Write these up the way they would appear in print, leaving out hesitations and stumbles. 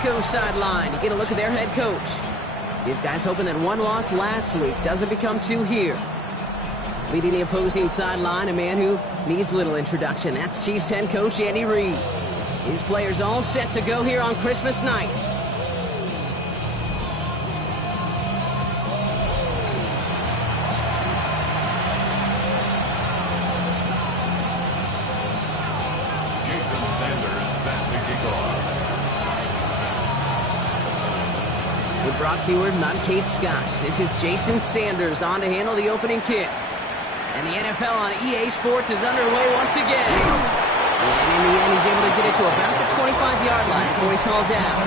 Broncos sideline, you get a look at their head coach. These guys hoping that one loss last week doesn't become two here. Leading the opposing sideline, a man who needs little introduction. That's Chiefs head coach Andy Reid. His players all set to go here on Christmas night. With Brock Heward, and I'm Kate Scott. This is Jason Sanders on to handle the opening kick. And the NFL on EA Sports is underway once again. And in the end, he's able to get it to about the 25-yard line before he's hauled down.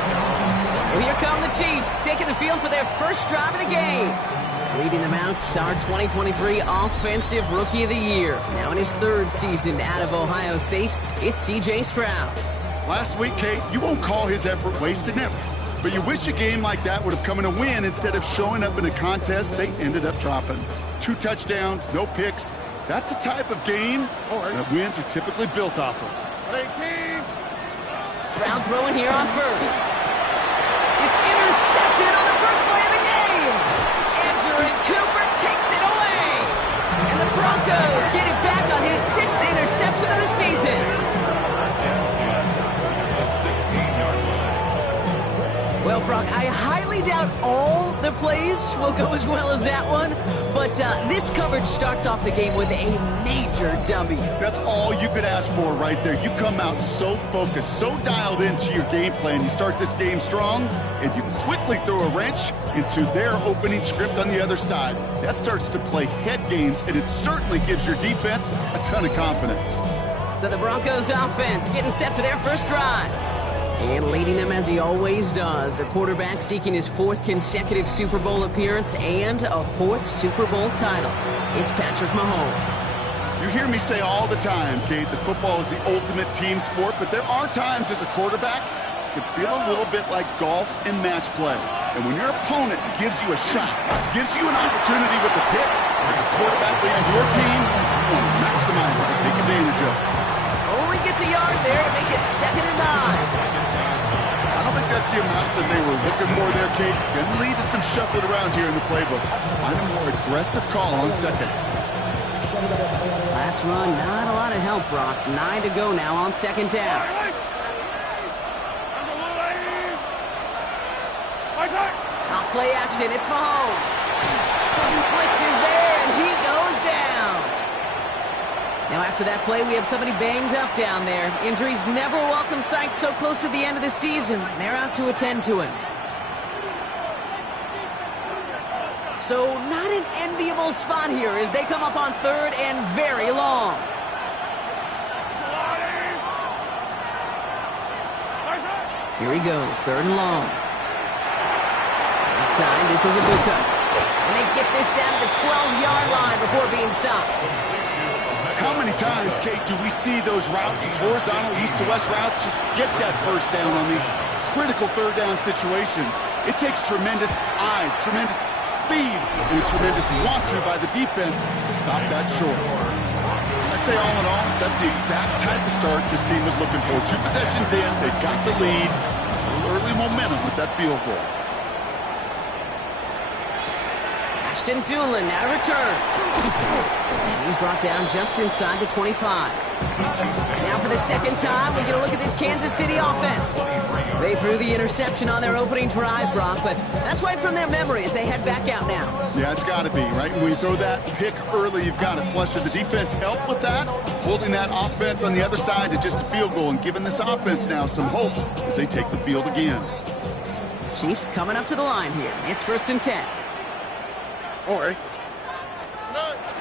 So here come the Chiefs, taking the field for their first drive of the game. Leading them out, our 2023 Offensive Rookie of the Year. Now in his third season out of Ohio State, it's C.J. Stroud. Last week, Kate, you won't call his effort wasted, never. But you wish a game like that would have come in a win instead of showing up in a contest they ended up dropping. 2 touchdowns, no picks. That's the type of game that wins are typically built off of. Stroud throwing here on first. It's intercepted on the first play of the game. Andrew Cooper takes it away. And the Broncos get it back on his 6th interception of the season. Well, Brock, I highly doubt all the plays will go as well as that one, but this coverage starts off the game with a major W. That's all you could ask for right there. You come out so focused, so dialed into your game plan. You start this game strong, and you quickly throw a wrench into their opening script on the other side. That starts to play head games, and it certainly gives your defense a ton of confidence. So the Broncos offense getting set for their first drive. And leading them as he always does, a quarterback seeking his 4th consecutive Super Bowl appearance and a 4th Super Bowl title. It's Patrick Mahomes. You hear me say all the time, Kate, that football is the ultimate team sport, but there are times as a quarterback it can feel a little bit like golf and match play. And when your opponent gives you a shot, gives you an opportunity with the pick, as a quarterback leading your team, you want to maximize it and take advantage of it. Only gets a yard there to make it 2nd and 9. I don't think that's the amount that they were looking for there, Kate. Going to lead to some shuffling around here in the playbook. Find a more aggressive call on 2nd. Last run, not a lot of help, Brock. 9 to go now on 2nd down. Off play action, it's Mahomes. Blitz is there, and he goes down. Now after that play, we have somebody banged up down there. Injuries never a welcome sight so close to the end of the season. They're out to attend to him. So not an enviable spot here as they come up on 3rd and very long. Here he goes, 3rd and long. Outside, this is a good cut. And they get this down to the 12-yard line before being stopped. How many times, Kate, do we see those routes, those horizontal east-to-west routes, just get that first down on these critical 3rd down situations? It takes tremendous eyes, tremendous speed, and a tremendous want-to by the defense to stop that short. I'd say all in all, that's the exact type of start this team was looking for. 2 possessions in, they got the lead, early momentum with that field goal. Ashton Doolin now to return. He's brought down just inside the 25. Now for the 2nd time, we get a look at this Kansas City offense. They threw the interception on their opening drive, Brock, but that's wiped from their memory as they head back out now. Yeah, it's got to be, right? When you throw that pick early, you've got to flush it. The defense helped with that, holding that offense on the other side to just a field goal and giving this offense now some hope as they take the field again. Chiefs coming up to the line here. It's 1st and 10.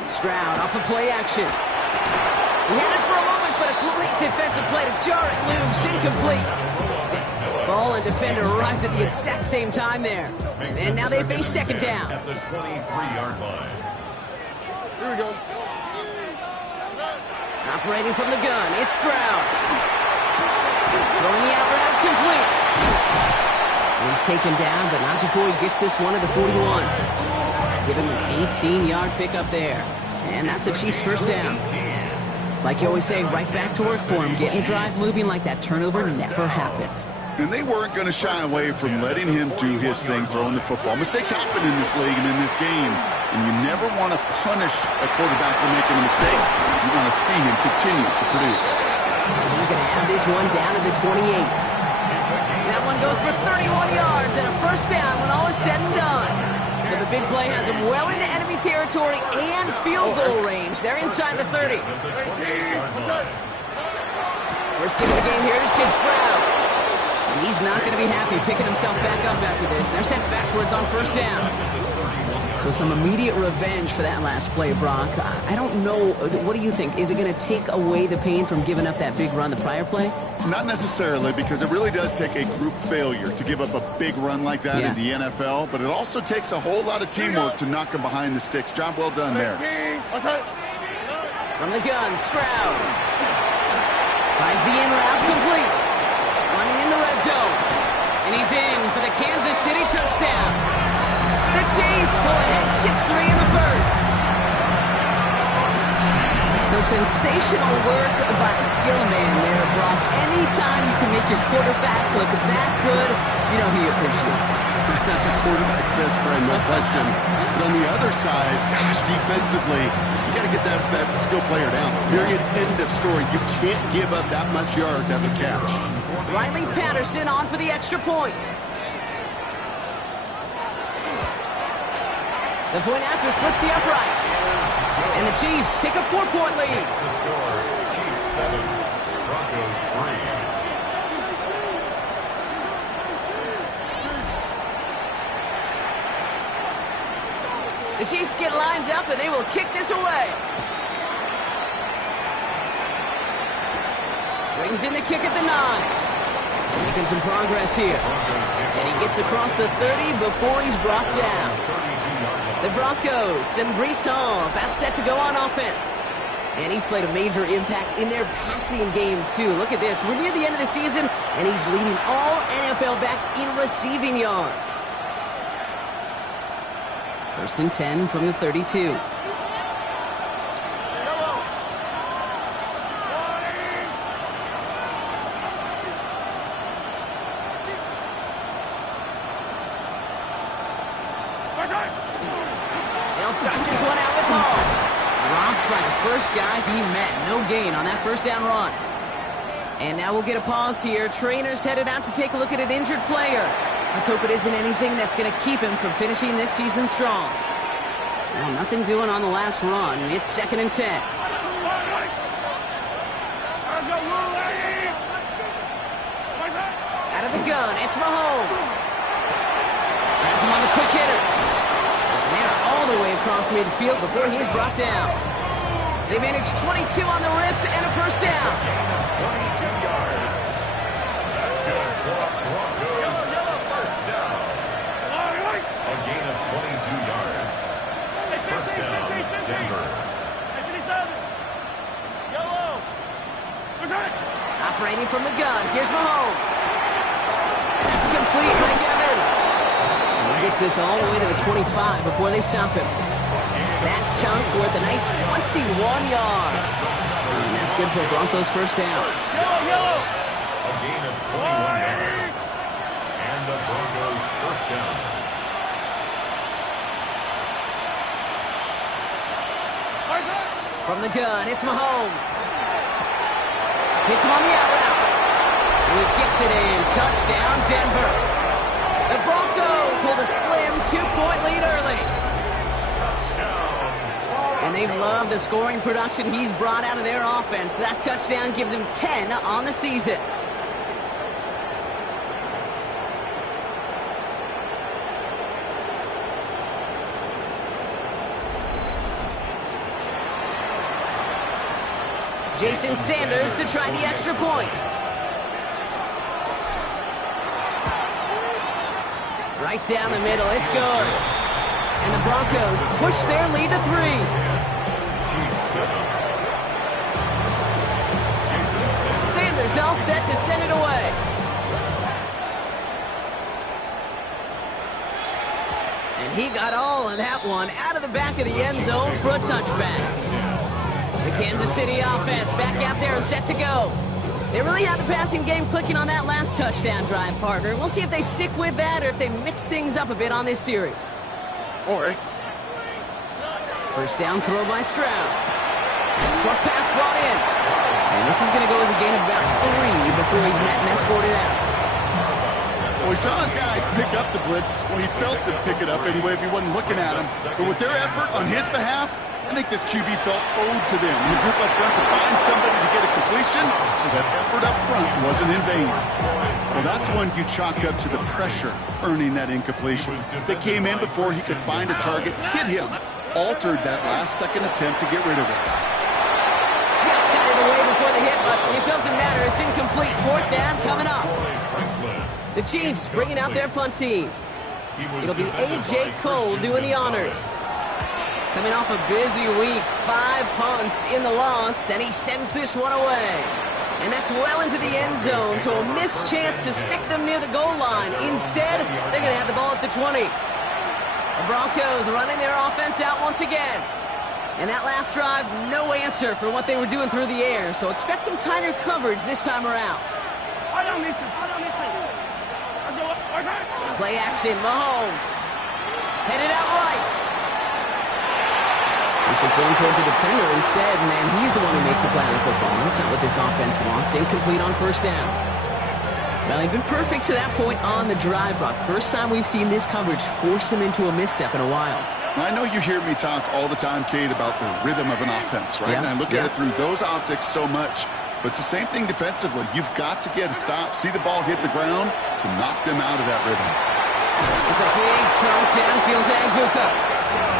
Stroud off of play action. He had it for a moment, but a great defensive play to jar it loose, incomplete. Ball and defender arrived at the exact same time there. And now they face 2nd down. At the 23-yard line. Here we go. Operating from the gun, it's Stroud. Throwing the out route complete. He's taken down, but not before he gets this one at the 41. Give him an 18-yard pickup there. And that's a Chiefs 1st down. It's like you always say, right back to work for him. Getting the drive moving like that turnover never happened. And they weren't going to shy away from letting him do his thing, throwing the football. Mistakes happen in this league and in this game, and you never want to punish a quarterback for making a mistake. You want to see him continue to produce. He's going to have this one down to the 28. That one goes for 31 yards and a first down when all is said and done. So the big play has him well into enemy territory and field goal range. They're inside the 30. First kick of the game here to Chip Sprout. And he's not going to be happy picking himself back up after this. They're sent backwards on first down. So some immediate revenge for that last play, Brock. I don't know. What do you think? Is it going to take away the pain from giving up that big run the prior play? Not necessarily, because it really does take a group failure to give up a big run like that in the NFL. But it also takes a whole lot of teamwork to knock him behind the sticks. Job well done there. From the gun, Stroud. Finds the in route complete. Running in the red zone. And he's in for the Kansas City touchdown. The Chiefs go ahead 6-3 in the first. So sensational work by the skill man there, Brock. Anytime you can make your quarterback look that good, you know he appreciates it. That's a quarterback's best friend, no question. But on the other side, gosh, defensively, you got to get that skill player down. Period, end of story. You can't give up that much yards after catch. Riley Patterson on for the extra point. The point after splits the uprights. And the Chiefs take a 4-point lead. The score, Chiefs 7, Broncos 3. The Chiefs get lined up and they will kick this away. Brings in the kick at the 9. Making some progress here. And he gets across the 30 before he's brought down. The Broncos and Breece Hall about set to go on offense. And he's played a major impact in their passing game, too. Look at this. We're near the end of the season, and he's leading all NFL backs in receiving yards. First and 10 from the 32. They'll start this one out with Hall. Dropped by the first guy he met. No gain on that first down run. And now we'll get a pause here. Trainers headed out to take a look at an injured player. Let's hope it isn't anything that's going to keep him from finishing this season strong. Well, nothing doing on the last run. It's second and 10. Out of the gun, it's Mahomes. Has him on the quick hitter. And they're all the way across midfield before he's brought down. They manage 22 on the rip and a first down. 22 yards. That's good for a Broncos first down. A gain of 22 yards. First down, Denver. Operating from the gun, here's Mahomes. That's complete, Mike Evans. And he gets this all the way to the 25 before they stop him. That chunk worth a nice 21 yards. And that's good for Broncos first down. A gain of 21 yards. And the Broncos first down. From the gun, it's Mahomes. Hits him on the out route. And he gets it in. Touchdown, Denver. The Broncos hold a slim 2-point lead early. And they love the scoring production he's brought out of their offense. That touchdown gives him 10 on the season. Jason Sanders to try the extra point. Right down the middle, it's good. And the Broncos push their lead to 3. Sanders all set to send it away. And he got all of that one out of the back of the end zone for a touchback. The Kansas City offense back out there and set to go. They really had the passing game clicking on that last touchdown drive, partner. We'll see if they stick with that or if they mix things up a bit on this series. All right. First down throw by Stroud. Short pass brought in. And this is going to go as a gain of about 3 before he's met and escorted out. Well, he saw his guys pick up the blitz. Well, he felt them pick it up anyway if he wasn't looking at him. But with their effort on his behalf, I think this QB felt owed to them. The group up front to find somebody to get a completion, so that effort up front wasn't in vain. Well, that's one you chalk up to the pressure earning that incompletion. They came in before he could find a target, hit him, altered that last-second attempt to get rid of it. Just got it away before the hit, but it doesn't matter. It's incomplete. Fourth down coming up. The Chiefs bringing out their punt team. It'll be A.J. Cole doing the honors. Coming off a busy week, 5 punts in the loss, and he sends this one away. And that's well into the end zone, so a missed chance to stick them near the goal line. Instead, they're going to have the ball at the 20. The Broncos running their offense out once again. And that last drive, no answer for what they were doing through the air, so expect some tighter coverage this time around. Play action, Mahomes. Headed out right. This is thrown towards a defender instead, and he's the one who makes the play on the football. That's not what this offense wants. Incomplete on first down. Well, he's been perfect to that point on the drive, Brock. First time we've seen this coverage force him into a misstep in a while. I know you hear me talk all the time, Kate, about the rhythm of an offense, right? Yeah. And I look at it through those optics so much. But it's the same thing defensively. You've got to get a stop, see the ball hit the ground to knock them out of that rhythm. It's a big strong downfield to Aguka.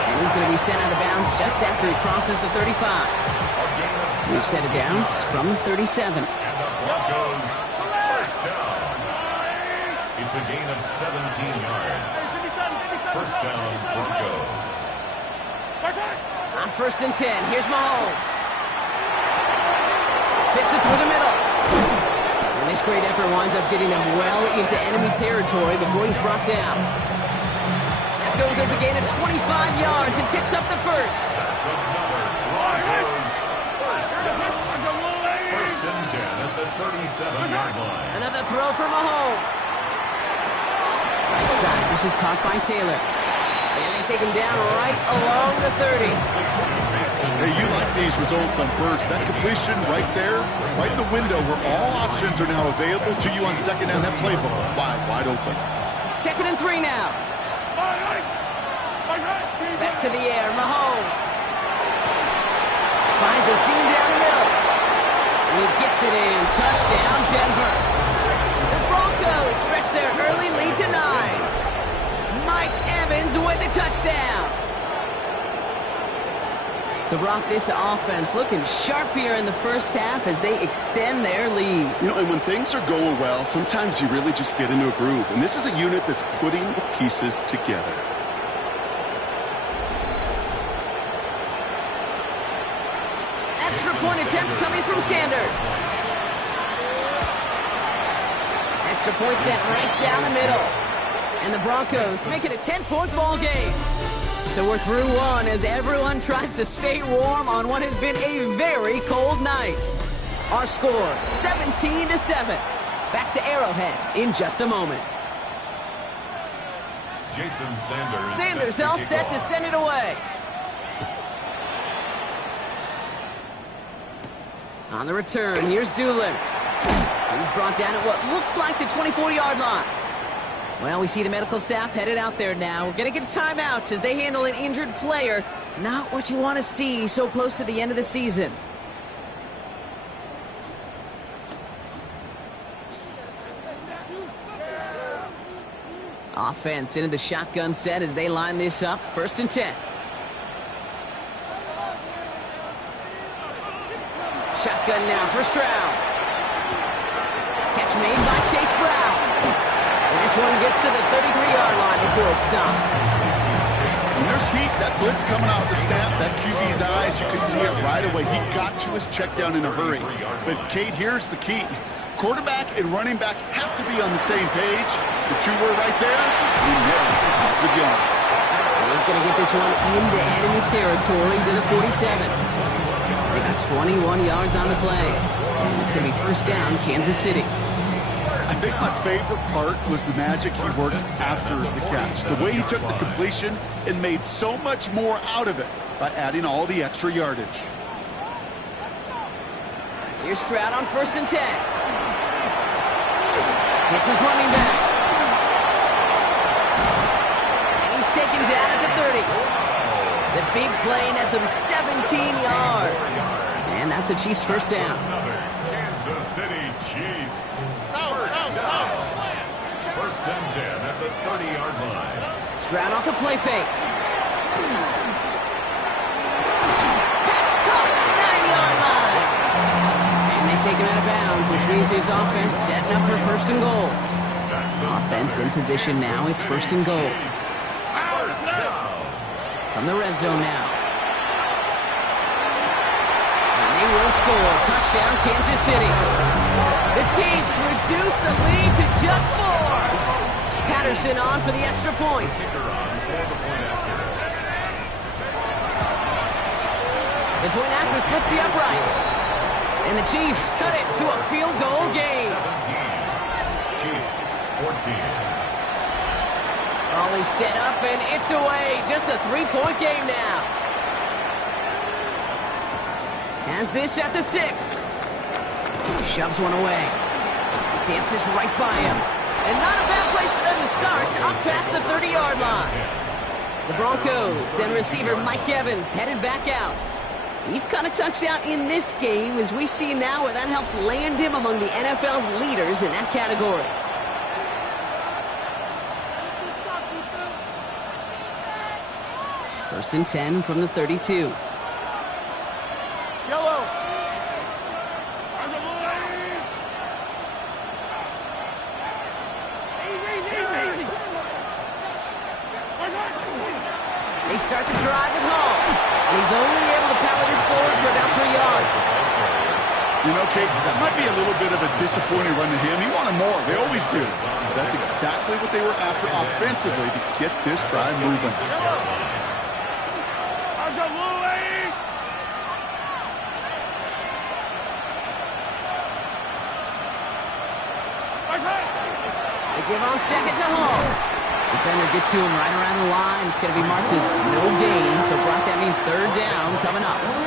And he's going to be sent out of bounds just after he crosses the 35. We've set it downs from the 37. And the Broncos first down. It's a gain of 17 yards. First down, Broncos. On first and 10, here's Mahomes. Fits it through the middle. And this great effort winds up getting him well into enemy territory before he's brought down. That goes as a gain of 25 yards and picks up the first. That's another Broncos first down. First and 10 at the 37-yard line. Another throw for Mahomes. Right side, this is caught by Taylor. And they take him down right along the 30. Hey, you like these results on first. That completion right there, right in the window where all options are now available to you on second down. That playbook wide open. Second and 3 now. Back to the air, Mahomes. Finds a seam down the middle. And he gets it in. Touchdown, Denver. The Broncos stretch their early lead to 9. Mike Evans with the touchdown. So, Brock, this offense looking sharp here in the first half as they extend their lead. You know, and when things are going well, sometimes you really just get into a groove. And this is a unit that's putting the pieces together. Extra point attempt coming from Sanders. Extra point sent right down the middle. And the Broncos make it a 10-point ball game. So we're through one as everyone tries to stay warm on what has been a very cold night. Our score, 17-7. Back to Arrowhead in just a moment. Jason Sanders. Sanders all set to send it away. On the return, here's Doolin. He's brought down at what looks like the 24-yard line. Well, we see the medical staff headed out there now. We're going to get a timeout as they handle an injured player. Not what you want to see so close to the end of the season. Offense into the shotgun set as they line this up. First and 10. Shotgun now for Stroud. Catch made by Chase Brown. And this one gets to the 33-yard line before it's stopped. And there's heat. That blitz coming off the snap. That QB's eyes, you can see it right away. He got to his check down in a hurry. But, Kate, here's the key. Quarterback and running back have to be on the same page. The two were right there. You never see positive yards. He's going to get this one into enemy territory to the 47. They got 21 yards on the play. And it's going to be first down, Kansas City. I think my favorite part was the magic he worked after the catch. The way he took the completion and made so much more out of it by adding all the extra yardage. Here's Stroud on 1st and 10. Hits his running back. And he's taken down at the 30. The big play nets him 17 yards. And that's a Chiefs first down. Another Kansas City Chiefs. First down. 1st and 10 at the 30-yard line. Stroud off the play fake. Pass caught, 9-yard line. And they take him out of bounds, which means his offense setting up for 1st and goal. Offense in position now. It's 1st and goal. First down. From the red zone now. And they will score. Touchdown, Kansas City. The Chiefs reduce the lead to just 4. Patterson on for the extra point. The point after splits the uprights. And the Chiefs cut it to a field goal game. 17. Chiefs 14. Always set up and it's away. Just a 3-point game now. Has this at the 6. Shoves one away. Dances right by him. And not a bad place for them to start. Up past the 30-yard line. The Broncos and receiver Mike Evans headed back out. He's caught a touchdown in this game, as we see now, where that helps land him among the NFL's leaders in that category. First and 10 from the 32. Yellow. They start the drive with Hall. And he's only able to power this forward for about 3 yards. You know, Kate, that might be a little bit of a disappointing run to him. He wanted more. They always do. But that's exactly what they were after offensively to get this drive moving. They give on second to Hall. Defender gets to him right around the line. It's going to be marked as no gain. So, Brock, that means 3rd down coming up. It's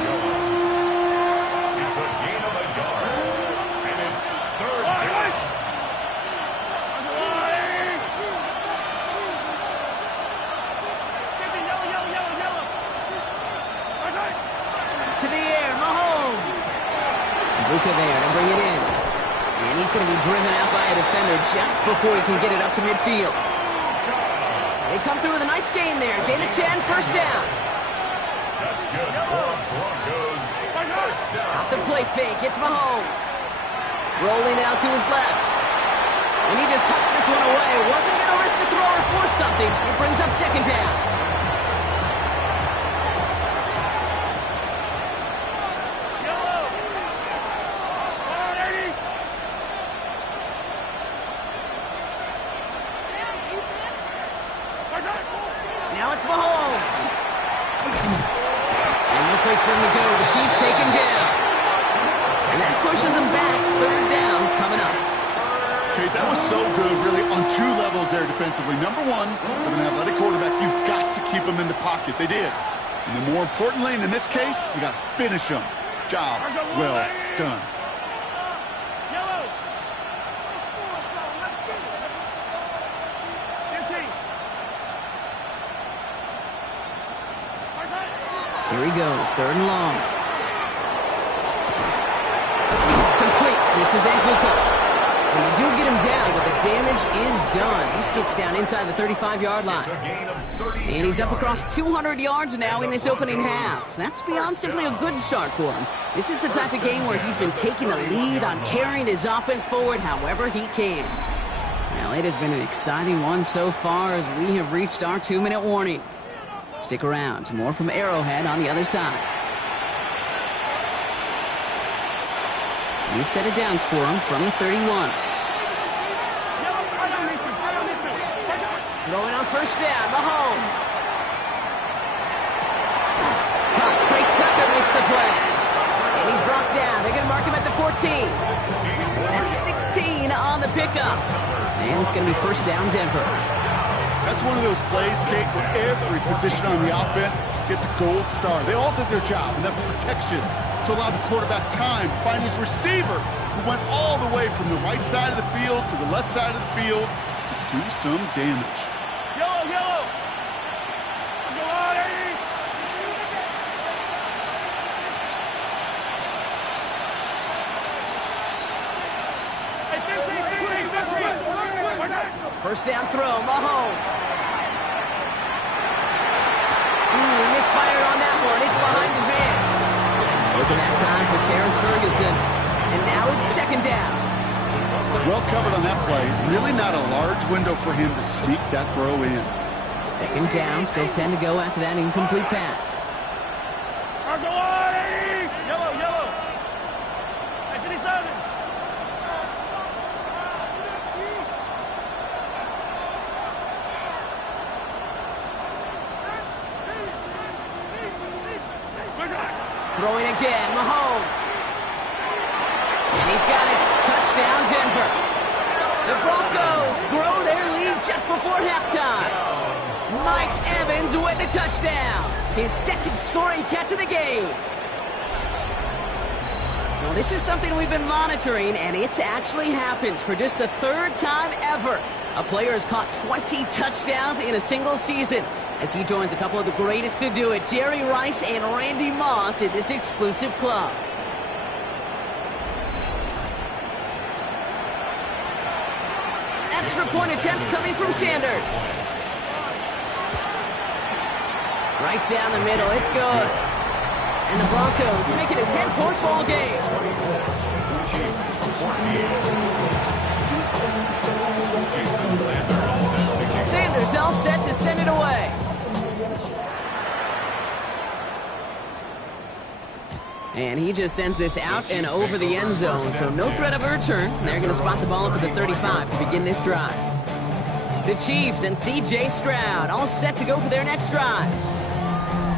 a gain of a yard. And it's 3rd down. To the air, Mahomes. Luka there to bring it in. And he's going to be driven out by a defender just before he can get it up to midfield. They come through with a nice gain there. Gain of 10, first down. That's good for Broncos. First down. Off the play fake, it's Mahomes. Rolling out to his left. And he just hucks this one away. Wasn't going to risk a throw or force something. It brings up 2nd down. Now it's Mahomes. And no place for him to go. The Chiefs take him down. And that pushes him back. 3rd down coming up. Kate, that was so good, really, on 2 levels there defensively. Number one, with an athletic quarterback, you've got to keep him in the pocket. They did. And then more importantly, and in this case, you got to finish him. Job well done. Here he goes, 3rd and long. It's complete. This is Anguka. And they do get him down, but the damage is done. He gets down inside the 35-yard line. And he's up across 200 yards now in this opening half. That's beyond simply a good start for him. This is the type of game where he's been taking the lead on carrying his offense forward however he can. Now, it has been an exciting one so far as we have reached our 2-minute warning. Stick around. More from Arrowhead on the other side. You've set it down for him from the 31. Throwing on first down, Mahomes. Caught. Trey Tucker makes the play. And he's brought down. They're going to mark him at the 14. That's 16 on the pickup. And it's going to be first down, Denver. That's one of those plays, Kate, where every position on the offense gets a gold star. They all did their job, and that protection to allow the quarterback time to find his receiver, who went all the way from the right side of the field to the left side of the field to do some damage. Yellow, yellow! Go on, Eddie! First down throw, Mahomes. He misfired on that one. It's behind his man. Looking that time for Terrence Ferguson. And now it's second down. Well covered on that play. Really not a large window for him to sneak that throw in. Second down, still 10 to go after that incomplete pass. Go on, Eddie! Yellow, yellow! Hey, 57! Throwing again, Mahomes. And he's got it. Touchdown, Denver. The Broncos grow their lead just before halftime. Mike Evans with the touchdown. His second scoring catch of the game. Well, this is something we've been monitoring, and it's actually happened for just the third time ever. A player has caught 20 touchdowns in a single season, as he joins a couple of the greatest to do it, Jerry Rice and Randy Moss, in this exclusive club. Extra point attempt coming from Sanders. Right down the middle, it's good. And the Broncos make it a 10-point ball game. Sanders all set to send it away. And he just sends this out and over the end zone, so no threat of a return. They're going to spot the ball up at the 35 to begin this drive. The Chiefs and C.J. Stroud all set to go for their next drive.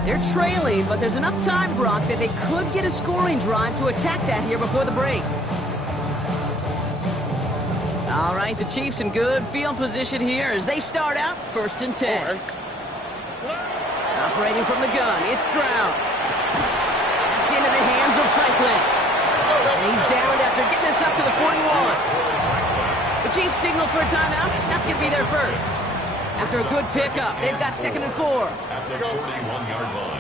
They're trailing, but there's enough time, Brock, that they could get a scoring drive to attack that here before the break. All right, the Chiefs in good field position here as they start out 1st and 10. Operating from the gun, it's Stroud. That's into the hands of Franklin. And he's downed after getting this up to the 41. The Chiefs signal for a timeout. That's going to be their first. After a good pickup, they've got 2nd and 4. At the 41-yard line.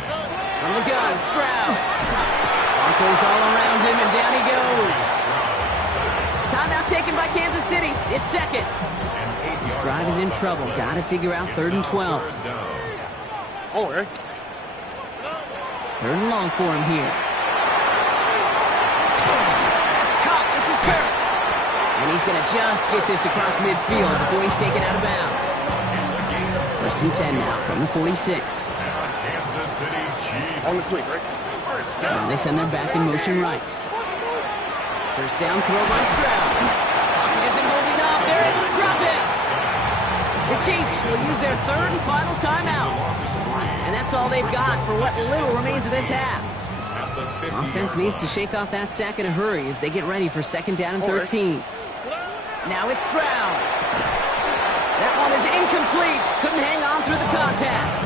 From the gun, Stroud. Broncos all around him, and down he goes. Timeout taken by Kansas City. It's 2nd. This drive is in trouble. Got to figure out 3rd and 12. Oh, Eric. 3rd and long for him here. That's caught. This is Kirk. And he's going to just get this across midfield before he's taken out of bounds. 1st and 10 now from the 46. Kansas City Chiefs. On the cleat, right? Now they send their back in motion right. First down throw by Stroud. Pocket isn't holding up. They're able to drop it. The Chiefs will use their 3rd and final timeout. And that's all they've got for what little remains of this half. Offense needs to shake off that sack in a hurry as they get ready for 2nd down and 13. Now it's Stroud. That one is incomplete. Couldn't hang on through the contact.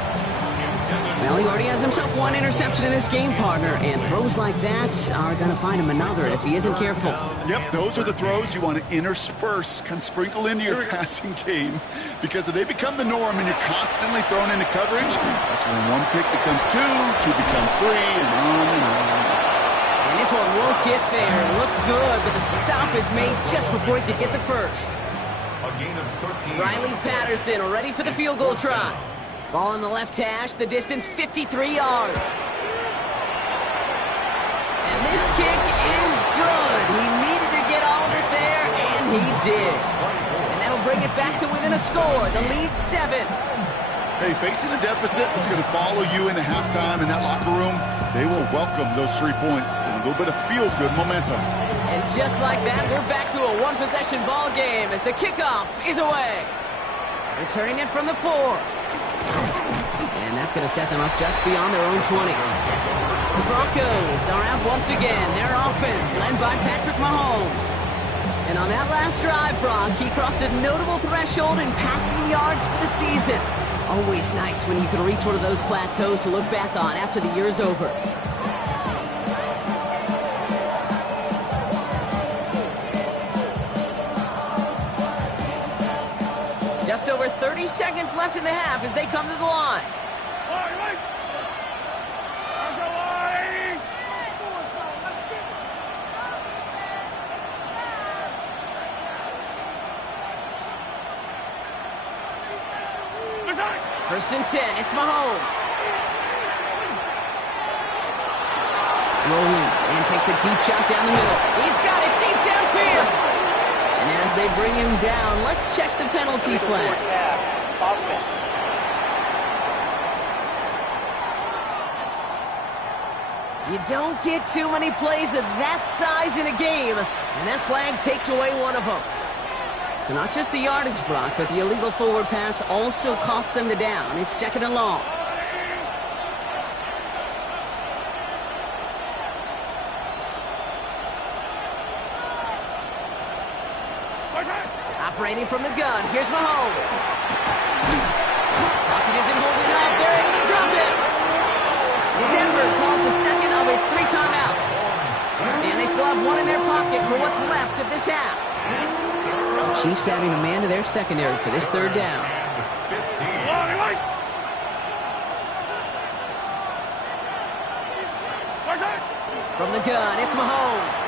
Well, he already has himself one interception in this game, partner, and throws like that are going to find him another if he isn't careful. Yep, those are the throws you want to intersperse, kind of sprinkle into your passing game, because if they become the norm and you're constantly thrown into coverage, that's when one pick becomes two becomes three, and on and on. And this one won't get there. Looked good, but the stop is made just before he could get the first. A gain of 13. Riley Patterson ready for the field goal try. Ball in the left hash, the distance 53 yards. And this kick is good. He needed to get all of it there, and he did. And that'll bring it back to within a score. The lead 7. Hey, facing a deficit that's going to follow you into halftime in that locker room, they will welcome those 3 points and a little bit of feel-good momentum. And just like that, we're back to a one-possession ball game as the kickoff is away. Returning it from the 4. And that's that's going to set them up just beyond their own 20. The Broncos are out once again. Their offense led by Patrick Mahomes. And on that last drive, Brock, he crossed a notable threshold in passing yards for the season. Always nice when you can reach one of those plateaus to look back on after the year's over. Just over 30 seconds left in the half as they come to the line. First and 10, it's Mahomes. Rolling, and takes a deep shot down the middle. He's got it deep downfield. And as they bring him down, let's check the penalty flag. You don't get too many plays of that size in a game, and that flag takes away one of them. So not just the yardage, Brock, but the illegal forward pass also cost them the down. It's second and long. Operating from the gun, here's Mahomes. Pocket isn't holding up. They're able to drop it. Denver calls the second of its 3 timeouts. And they still have one in their pocket for what's left of this half. Chiefs adding a man to their secondary for this third down. From the gun, it's Mahomes.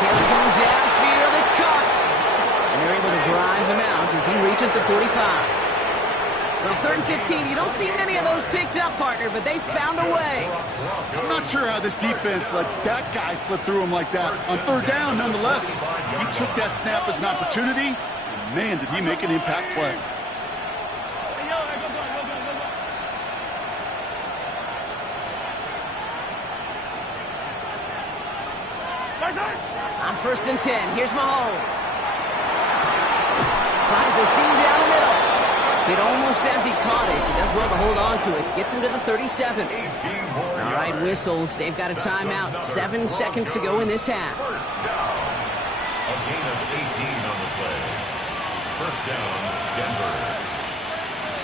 Taylor going downfield, it's caught. And they're able to drive him out as he reaches the 45. Well, 3rd and 15, you don't see many of those picked up, partner, but they found a way. I'm not sure how this defense let that guy slip through him like that. On 3rd down, nonetheless, he took that snap as an opportunity, and man, did he make an impact play. On 1st and 10, here's Mahomes. Finds a seam down the middle. It almost as he caught it. He does well to hold on to it. Gets him to the 37. All right, whistles. They've got a timeout. 7 seconds to go in this half. First down. A gain of 18 on the play. First down, Denver.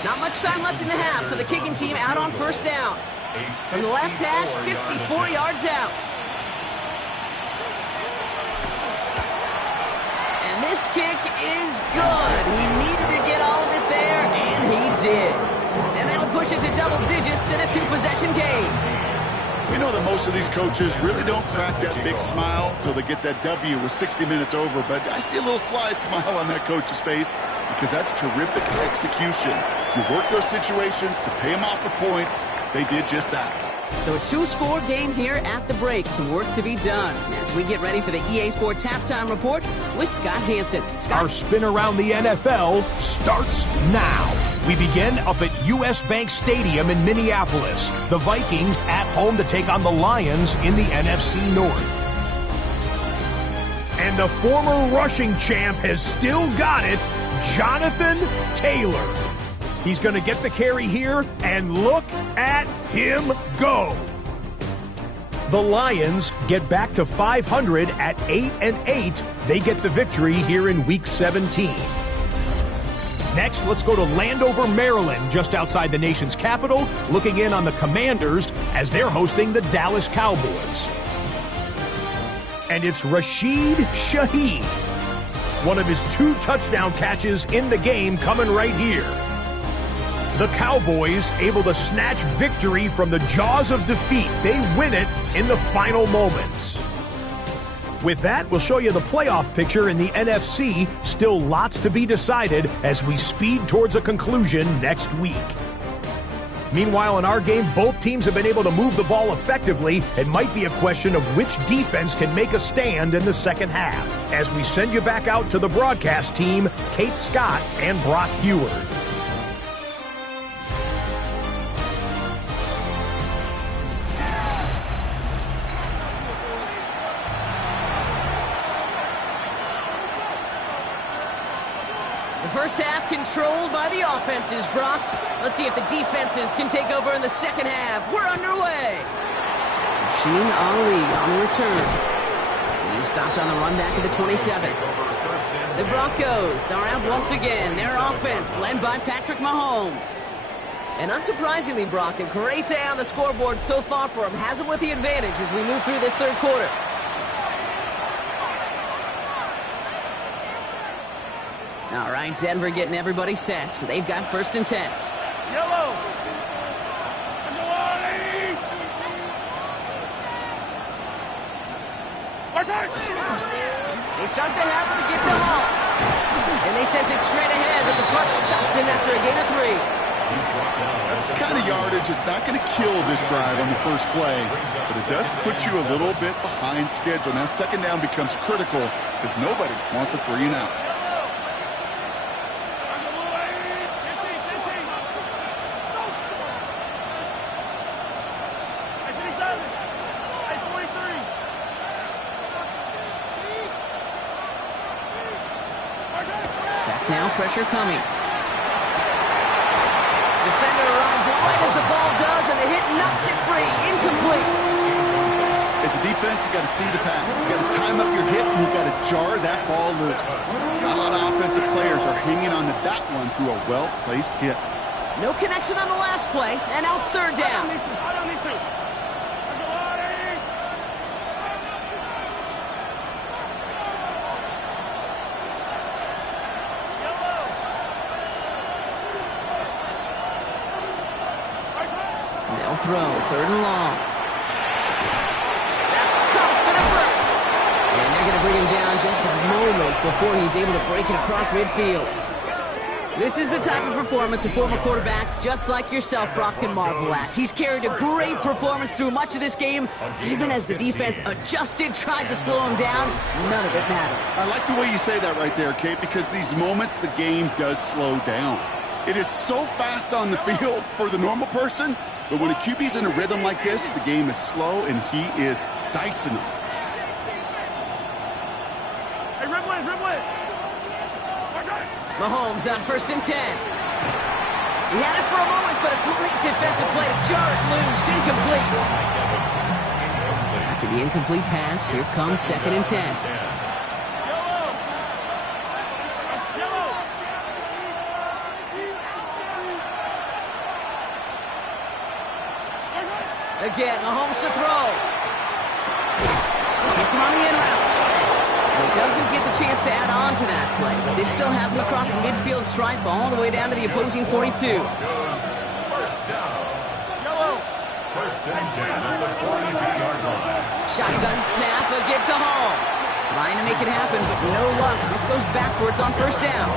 Not much time left in the half, so the kicking team out on 1st down. From the left hash, 54 yards out. And this kick is good. He needed to get all of it there, and he did. And that'll push it to double digits in a 2-possession game. We know that most of these coaches really don't crack that big smile until they get that W with 60 minutes over, but I see a little sly smile on that coach's face because that's terrific execution. You work those situations to pay them off with points. They did just that. So a 2-score game here at the break. Some work to be done as we get ready for the EA Sports Halftime Report with Scott Hansen. Scott. Our spin around the NFL starts now. We begin up at US Bank Stadium in Minneapolis. The Vikings at home to take on the Lions in the NFC North. And the former rushing champ has still got it, Jonathan Taylor. He's going to get the carry here, and look at him go. The Lions get back to 500 at 8-8. They get the victory here in Week 17. Next, let's go to Landover, Maryland, just outside the nation's capital, looking in on the Commanders as they're hosting the Dallas Cowboys. And it's Rashid Shaheed, one of his 2 touchdown catches in the game coming right here. The Cowboys able to snatch victory from the jaws of defeat. They win it in the final moments. With that, we'll show you the playoff picture in the NFC. Still lots to be decided as we speed towards a conclusion next week. Meanwhile, in our game, both teams have been able to move the ball effectively. It might be a question of which defense can make a stand in the second half. As we send you back out to the broadcast team, Kate Scott and Brock Heward. First half controlled by the offenses, Brock. Let's see if the defenses can take over in the second half. We're underway. Sheen Ali on the return. He stopped on the run back at the 27. The Broncos are out once again. Their offense led by Patrick Mahomes. And unsurprisingly, Brock, a great day on the scoreboard so far for him. Has him with the advantage as we move through this third quarter. All right, Denver getting everybody set. So they've got 1st and 10. Yellow. They start the half with a gift to Hall. And they send it straight ahead, but the front stops him after a gain of 3. That's the kind of yardage it's not going to kill this drive on the first play, but it does put you a little bit behind schedule. Now second down becomes critical because nobody wants a 3 and out. Now pressure coming. Defender arrives wide as the ball does, and the hit knocks it free. Incomplete. As a defense, you got to see the pass. You got to time up your hit, and you got to jar that ball loose. Not a lot of offensive players are hanging on to that one through a well-placed hit. No connection on the last play, and now it's 3rd down. They'll throw 3rd and long. That's caught for the first. And they're going to bring him down just a moment before he's able to break it across midfield. This is the type of performance a former quarterback just like yourself, Brock, can marvel at. He's carried a great performance through much of this game. Even as the defense adjusted, tried to slow him down, none of it mattered. I like the way you say that right there, Kate, because these moments the game does slow down. It is so fast on the field for the normal person, but when a QB's in a rhythm like this, the game is slow and he is dicing them. Hey, Ribway. Mahomes on 1st and 10. He had it for a moment, but a great defensive play to jar it loose. Incomplete. After the incomplete pass, here comes 2nd and 10. Again, Mahomes to throw. Hits him on the in route. He doesn't get the chance to add on to that play, but this still has him across the midfield stripe all the way down to the opposing 42. First down. Yellow. 1st and 10 at the 42-yard line. Shotgun snap, a give to Hall. Trying to make it happen, but no luck. This goes backwards on 1st down.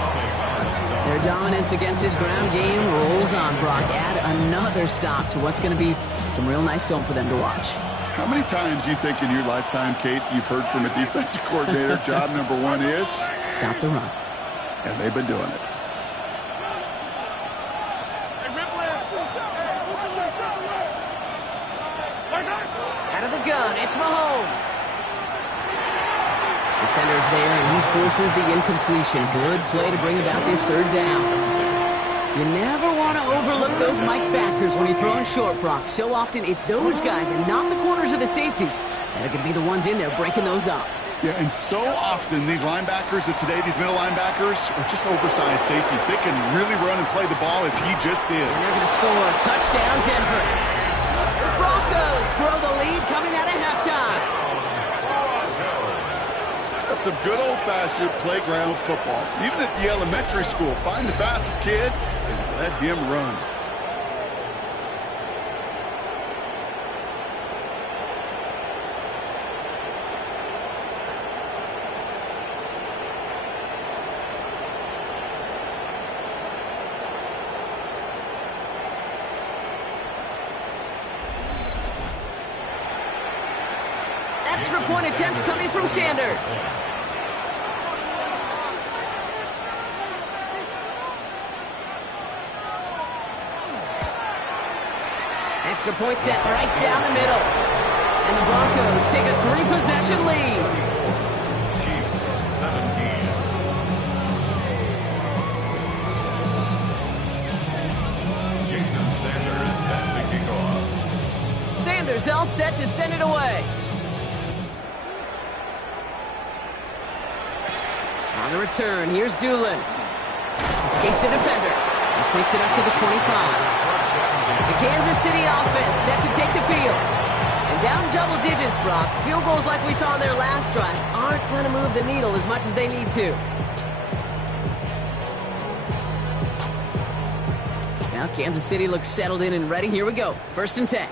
Their dominance against this ground game rolls on, Brock. Add another stop to what's going to be some real nice film for them to watch. How many times do you think in your lifetime, Kate, you've heard from a defensive coordinator, job number 1 is? Stop the run. And they've been doing it. Out of the gun, it's Mahomes. Defender's there, and he forces the incompletion. Good play to bring about this 3rd down. You never want to overlook those Mike backers when you're throwing short, Brock. So often it's those guys and not the corners or the safeties that are going to be the ones in there breaking those up. Yeah, and so often these linebackers of today, these middle linebackers, are just oversized safeties. They can really run and play the ball as he just did. And they're going to score a touchdown, Denver. The Broncos grow the lead coming out of halftime. That's some good old-fashioned playground football. Even at the elementary school, find the fastest kid and let him run. Extra point attempt coming from Sanders. Extra point set right down the middle. And the Broncos take a 3-possession lead. Chiefs 17. Sanders all set to send it away. On the return, here's Doolin. Escapes a defender. This makes it up to the 25. The Kansas City offense set to take the field. And down double digits, Brock. Field goals like we saw in their last drive aren't going to move the needle as much as they need to. Now Kansas City looks settled in and ready. Here we go. 1st and 10.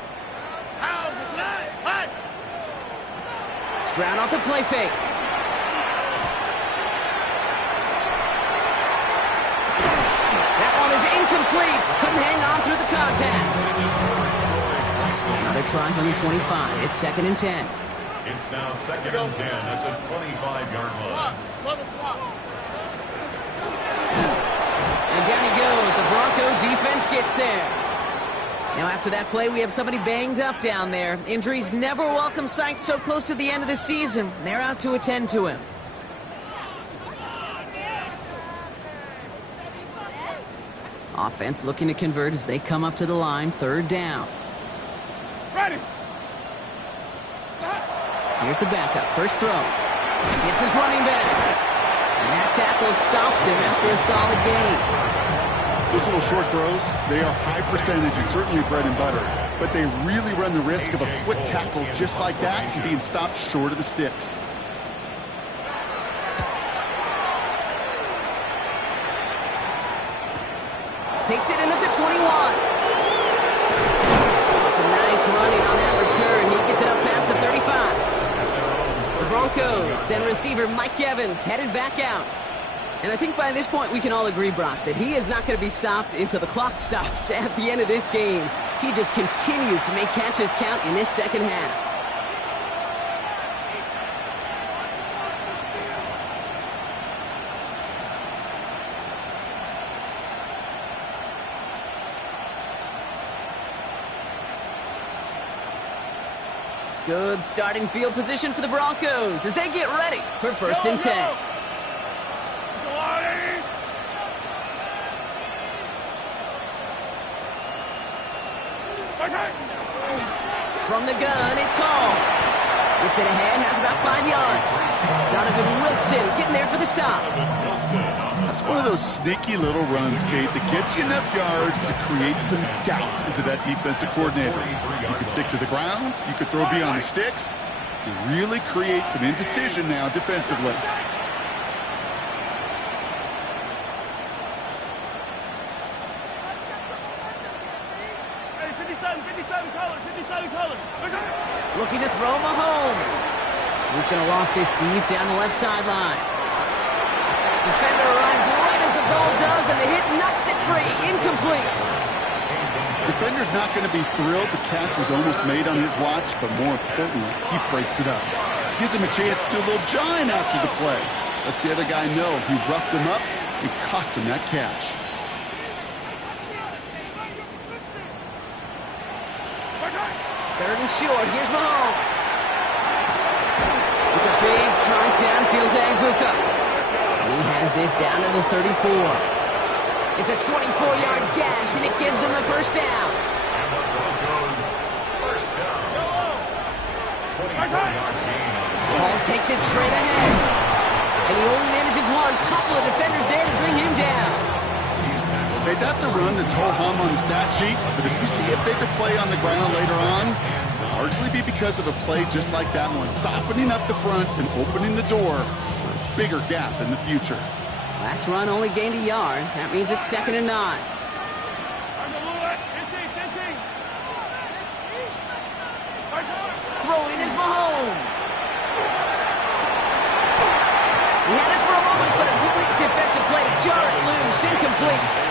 Stroud off the play fake. That one is incomplete. Couldn't hang on through the contact. Another try from the 25. It's 2nd and 10. It's now 2nd and 10 at the 25-yard line. And down he goes. The Bronco defense gets there. Now after that play, we have somebody banged up down there. Injuries never welcome sight so close to the end of the season. They're out to attend to him. Offense looking to convert as they come up to the line. 3rd down. Ready. Here's the backup. First throw. It's his running back. And that tackle stops him after a solid gain. Those little short throws, they are high percentage and certainly bread and butter. But they really run the risk of a quick tackle just like that and being stopped short of the sticks. Takes it in at the 21. It's a nice running on that return. He gets it up past the 35. The Broncos and receiver Mike Evans headed back out. And I think by this point we can all agree, Brock, that he is not going to be stopped until the clock stops at the end of this game. He just continues to make catches count in this second half. Good starting field position for the Broncos as they get ready for 1st and 10. From the gun, it's Hall. Gets it ahead, has about 5 yards. Donovan Wilson getting there for the stop. That's one of those sneaky little runs, Kate, that gets you enough yards to create some doubt into that defensive coordinator. You could stick to the ground, you could throw beyond the sticks. You really create some indecision now defensively. Looking to throw Mahomes. He's going to loft this deep down the left sideline. Defender arrives right as the ball does, and the hit knocks it free. Incomplete. Defender's not going to be thrilled the catch was almost made on his watch, but more importantly, he breaks it up. Gives him a chance to do a little jawing after the play. Lets the other guy know he roughed him up and cost him that catch. Third and short. Here's Mahomes. It's a big strong downfield to Anguka. And he has this down to the 34. It's a 24-yard gash, and it gives them the first down. Ball takes it straight ahead. And he only manages one. Couple of defenders there to bring him down. Hey, that's a run that's ho-hum on the stat sheet, but if you see a bigger play on the ground later on, it'll largely be because of a play just like that one, softening up the front and opening the door for a bigger gap in the future. Last run only gained a yard. That means it's 2nd and 9. Throwing is Mahomes. He had it for a moment, but a great defensive play to jar it loose. Incomplete.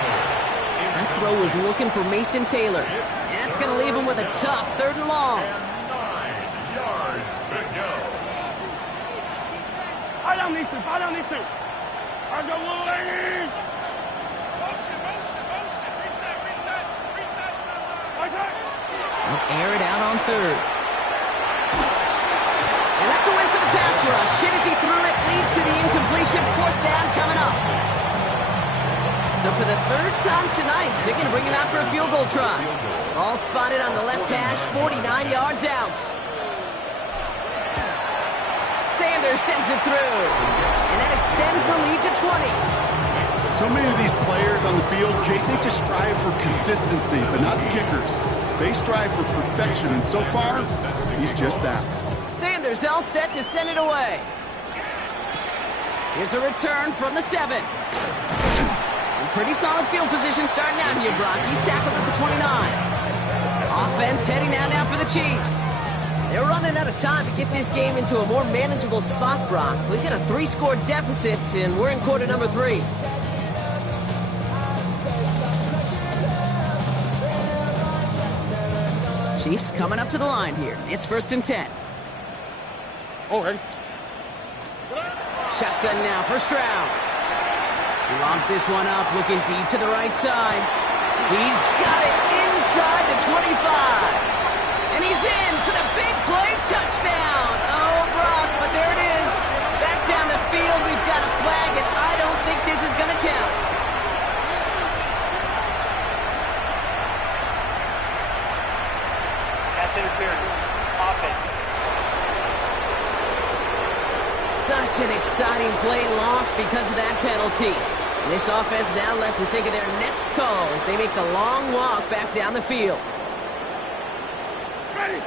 That throw was looking for Mason Taylor. And that's going to leave him with a tough 3rd and long. 9 yards to go. Buy down these two. They'll air it out on 3rd. And that's a win for the pass rush. Hit as he threw it, leads to the incompletion. 4th down coming up. So for the third time tonight, they're going to bring him out for a field goal try. Ball spotted on the left hash, 49 yards out. Sanders sends it through, and that extends the lead to 20. So many of these players on the field, Kate, they just strive for consistency, but not the kickers. They strive for perfection, and so far, he's just that. Sanders all set to send it away. Here's a return from the 7. And pretty solid field position starting out here, Brock. He's tackled at the 29. Offense heading out now for the Chiefs. They're running out of time to get this game into a more manageable spot, Brock. We've got a 3-score deficit, and we're in quarter number 3. Chiefs coming up to the line here. It's 1st and 10. All right. Shotgun now, first round. He lobs this one up, looking deep to the right side. He's got it inside the 25. And he's in for the big play touchdown. Oh, Brock, but there it is. Back down the field, we've got a flag, and I don't think this is going to count. Pass interference. Offense. Such an exciting play lost because of that penalty. This offense now left to think of their next call as they make the long walk back down the field. Ready.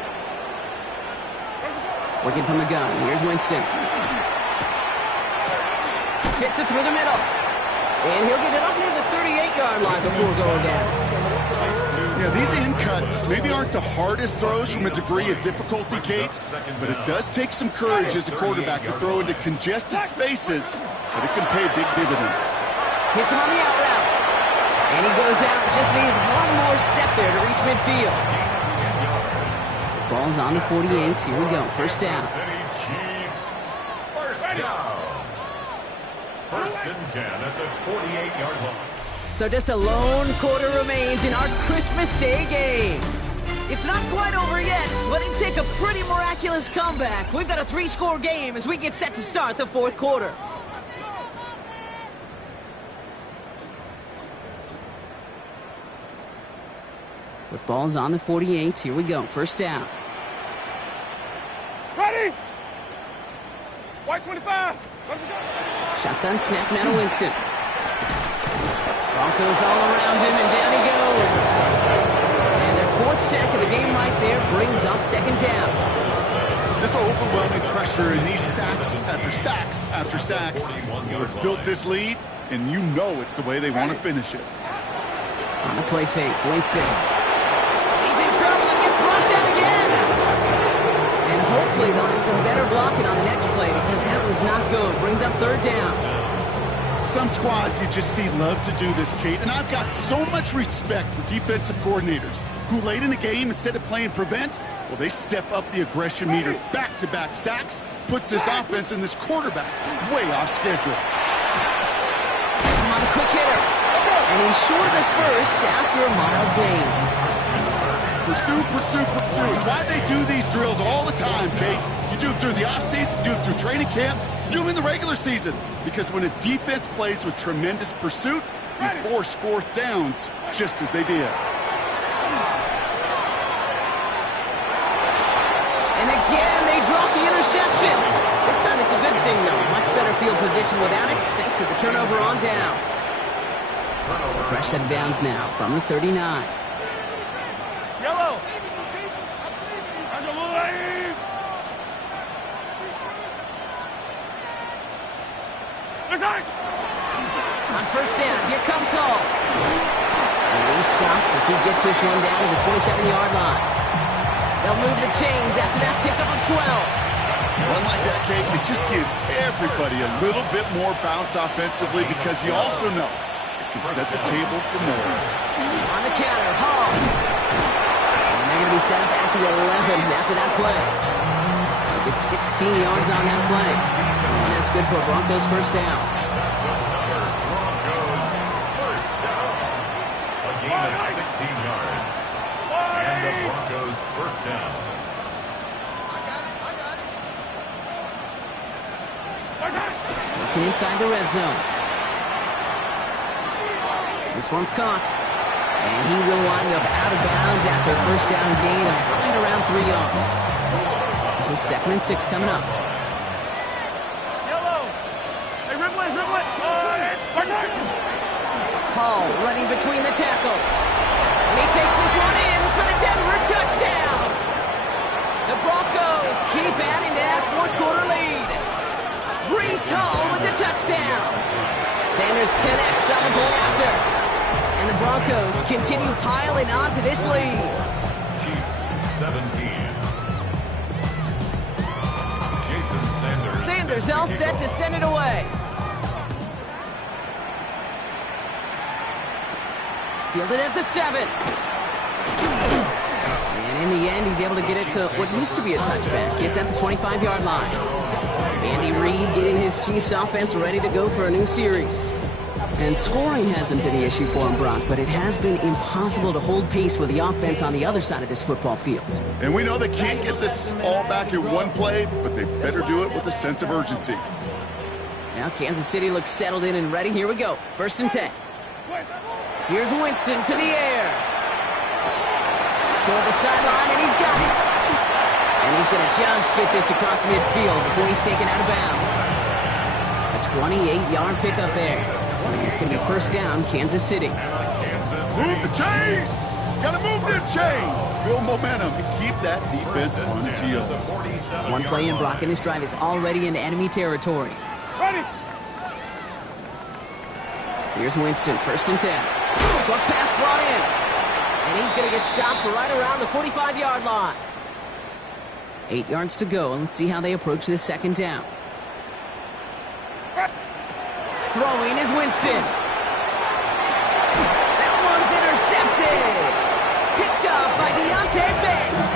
Working from the gun. Here's Winston. Fits it through the middle. And he'll get it up near the 38-yard line before going down. Yeah, these in cuts maybe aren't the hardest throws from a degree of difficulty, Kate, but it does take some courage as a quarterback to throw into congested spaces, but it can pay big dividends. Hits him on the out route. And he goes out. Just need one more step there to reach midfield. Ball's on the 48. Here we go. First down. Chiefs. First down. 1st and 10 at the 48-yard line. So just a lone quarter remains in our Christmas Day game. It's not quite over yet, but it'd take a pretty miraculous comeback. We've got a 3-score game as we get set to start the 4th quarter. The ball's on the 48. Here we go. First down. Ready. White 25. Let's go. Shotgun snap now to Winston. Broncos all around him, and down he goes. And their 4th sack of the game right there brings up 2nd down. This overwhelming pressure and these sacks after sacks after sacks, it's built this lead, and you know it's the way they want to finish it. On the play fake, Winston. He's in trouble and gets brought down again. And hopefully they'll have some better blocking on the next play because that was not good. Brings up 3rd down. Some squads you just see love to do this, Kate, and I've got so much respect for defensive coordinators who late in the game, instead of playing prevent, well, they step up the aggression meter. Back-to-back sacks puts this offense and this quarterback way off schedule. He's on a quick hitter. And he's short of first after a mild gain. Pursue, pursue, pursue. It's why they do these drills all the time, Kate. You do it through the offseason, do it through training camp, do them in the regular season. Because when a defense plays with tremendous pursuit, you force 4th downs just as they did. And again, they drop the interception. This time it's a good thing, though. Much better field position without it, thanks to the turnover on downs. So fresh set of downs now from the 39. Yellow. On first down, here comes Hall. And he's stopped as he gets this one down to the 27-yard line. They'll move the chains after that pickup of 12. One like that, Kate, it just gives everybody a little bit more bounce offensively because you also know it can set the table for more. On the counter, Hall. And they're going to be set up at the 11 after that play. They'll get 16 yards on that play. And that's good for Broncos first down. Broncos first down. A gain of 16 yards. And the Broncos first down. Looking inside the red zone. This one's caught. And he will wind up out of bounds after a first down gain of right around 3 yards. This is 2nd and 6 coming up. Yellow. Hey, Riblet. Hall running between the tackles. And he takes this one in for the Denver touchdown. The Broncos keep adding to that fourth-quarter lead. Breece Hall with the touchdown. Sanders connects on the point after. And the Broncos continue piling on to this lead. Chiefs 17. Jason Sanders. Sanders all set to send it away. Fielded at the 7. And in the end, he's able to get it to what used to be a touchback. It's at the 25-yard line. Andy Reid getting his Chiefs offense ready to go for a new series. And scoring hasn't been the issue for him, Brock, but it has been impossible to hold pace with the offense on the other side of this football field. And we know they can't get this all back in one play, but they better do it with a sense of urgency. Now Kansas City looks settled in and ready. Here we go. 1st and 10. Here's Winston to the air. Toward the sideline, and he's got it. And he's going to just get this across midfield before he's taken out of bounds. A 28-yard pickup there. And it's going to be 1st down, Kansas City. Move the chains! Gotta move them chains! Build momentum and keep that defense on its heels. One play in, Brock, and this drive is already into enemy territory. Ready. Here's Winston, 1st and 10. Short pass brought in. And he's going to get stopped for right around the 45-yard line. 8 yards to go, and let's see how they approach this 2nd down. Throwing is Winston. That one's intercepted. Picked up by Deontay Banks.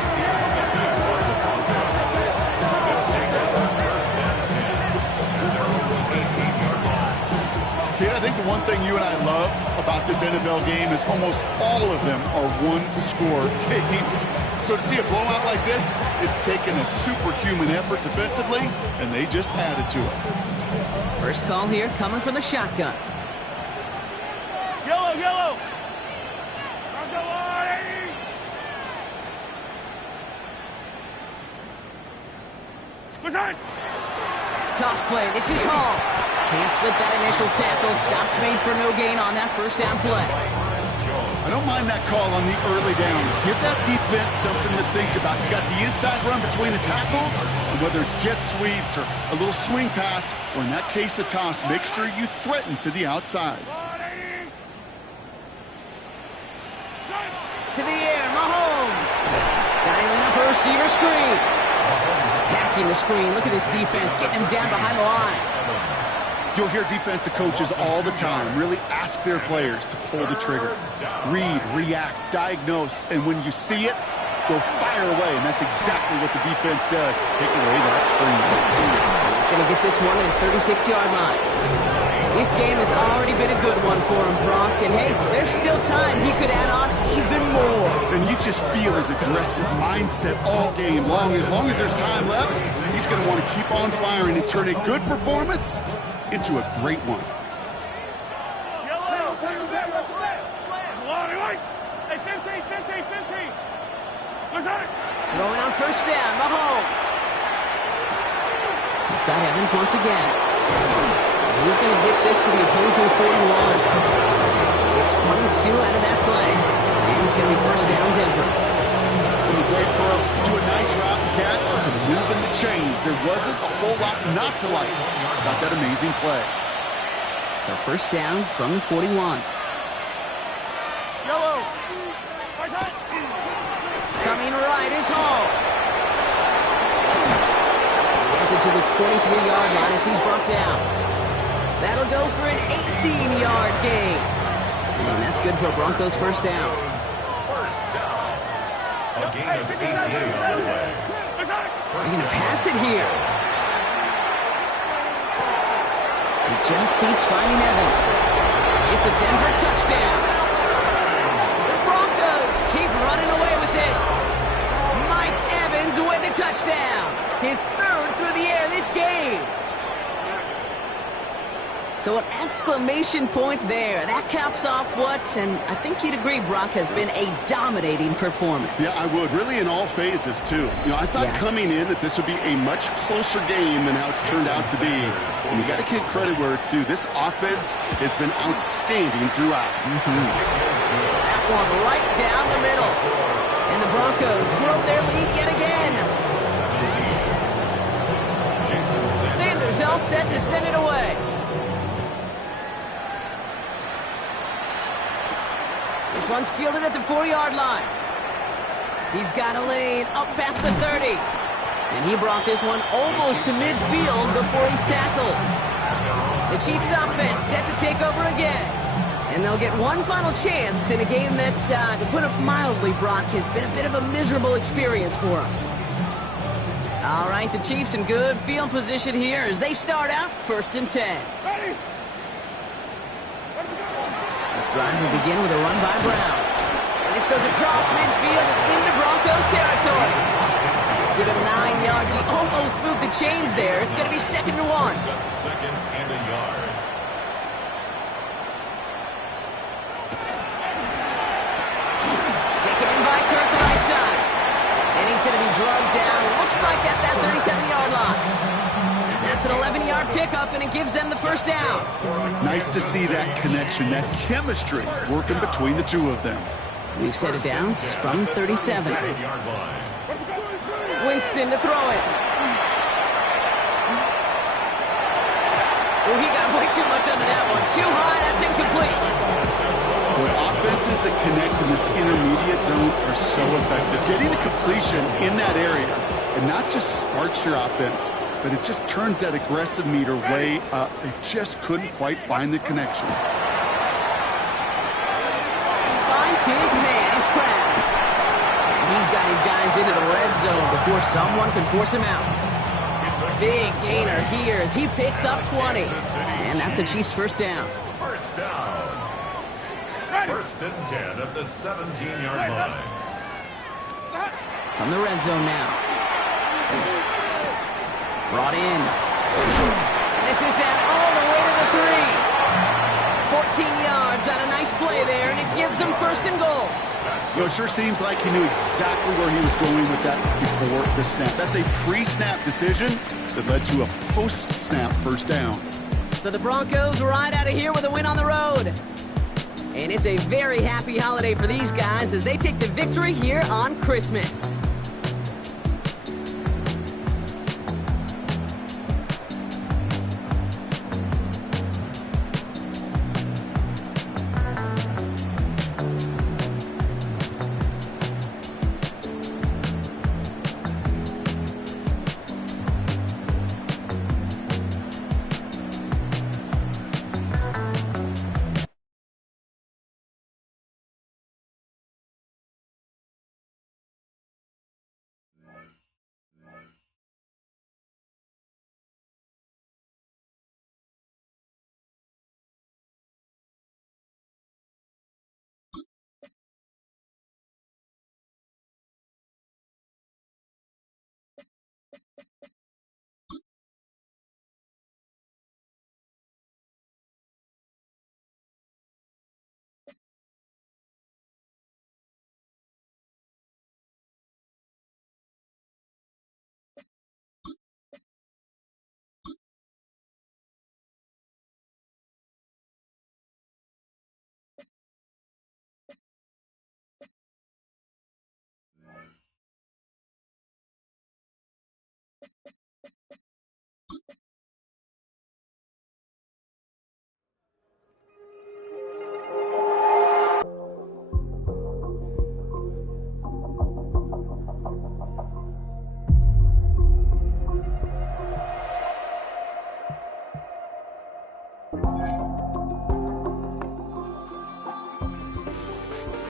Kid, I think the one thing you and I love about this NFL game is almost all of them are one-score games. So to see a blowout like this, it's taken a superhuman effort defensively, and they just added to it. First call here coming from the shotgun. Yellow. Toss play. This is Hall. Can't slip that initial tackle. Stops made for no gain on that 1st down play. I don't mind that call on the early downs. Give that defense something to think about. You got the inside run between the tackles, and whether it's jet sweeps or a little swing pass, or in that case a toss, make sure you threaten to the outside. To the air, Mahomes. Dialing up a receiver screen. Attacking the screen. Look at this defense, getting him down behind the line. You'll hear defensive coaches all the time really ask their players to pull the trigger. Read, react, diagnose, and when you see it, go fire away. And that's exactly what the defense does to take away that screen. And he's going to get this one at the 36-yard line. This game has already been a good one for him, Brock. And hey, there's still time he could add on even more. And you just feel his aggressive mindset all game long. As long as there's time left, he's going to want to keep on firing and turn a good performance into a great one. Throwing on 1st down, Mahomes. He's got Evans once again. He's going to get this to the opposing 41. It's 22 out of that play. And it's going to be 1st down, Denver. It's going to be great for him to do a nice route and catch, to move in the chains. There wasn't a whole lot not to like about that amazing play. So 1st down from the 41. Yellow. Coming right is Hall. He has it to the 23-yard line as he's brought down. That'll go for an 18-yard gain. And that's good for Broncos 1st down. First down. A gain of 18 on the way. They're going to pass it here. He just keeps finding Evans. It's a Denver touchdown. The Broncos keep running away with this. Mike Evans with the touchdown. His 3rd through the air this game. So an exclamation point there. That caps off what, and I think you'd agree, Brock, has been a dominating performance. Yeah, I would. Really in all phases, too. You know, I thought coming in that this would be a much closer game than how it's turned out to be. And you got to give credit where it's due. This offense has been outstanding throughout. That one right down the middle. And the Broncos grow their lead yet again. Sanders all set to send it away. This one's fielded at the 4-yard line. He's got a lane up past the 30. And he brought this one almost to midfield before he's tackled. The Chiefs offense set to take over again. And they'll get one final chance in a game that, to put it mildly, Brock, has been a bit of a miserable experience for them. All right, the Chiefs in good field position here as they start out 1st and 10. Ready? This drive will begin with a run by Brown. And this goes across midfield and into Broncos territory. Give him 9 yards. He almost moved the chains there. It's going to be 2nd and 1. Second and a yard. Taken in by Kirk the right side. And he's going to be drugged down. Looks like at that 37-yard line. That's an 11-yard pickup, and it gives them the first down. Nice to see that connection, that chemistry working between the two of them. We've set it down from 37. Yard line. Winston to throw it. Oh, he got way too much under that one. Too high, that's incomplete. Boy, offenses that connect in this intermediate zone are so effective. Getting the completion in that area, and not just sparks your offense, but it just turns that aggressive meter way up. They just couldn't quite find the connection. Finds his man. It's Crab. He's got his guys into the red zone before someone can force him out. Big gainer here as he picks up 20. And that's a Chiefs first down. First down. 1st and 10 at the 17-yard line. From the red zone now. Brought in. And this is down all the way to the 3. 14 yards on a nice play there, and it gives them 1st and goal. You know, it sure seems like he knew exactly where he was going with that before the snap. That's a pre-snap decision that led to a post-snap first down. So the Broncos ride out of here with a win on the road. And it's a very happy holiday for these guys as they take the victory here on Christmas.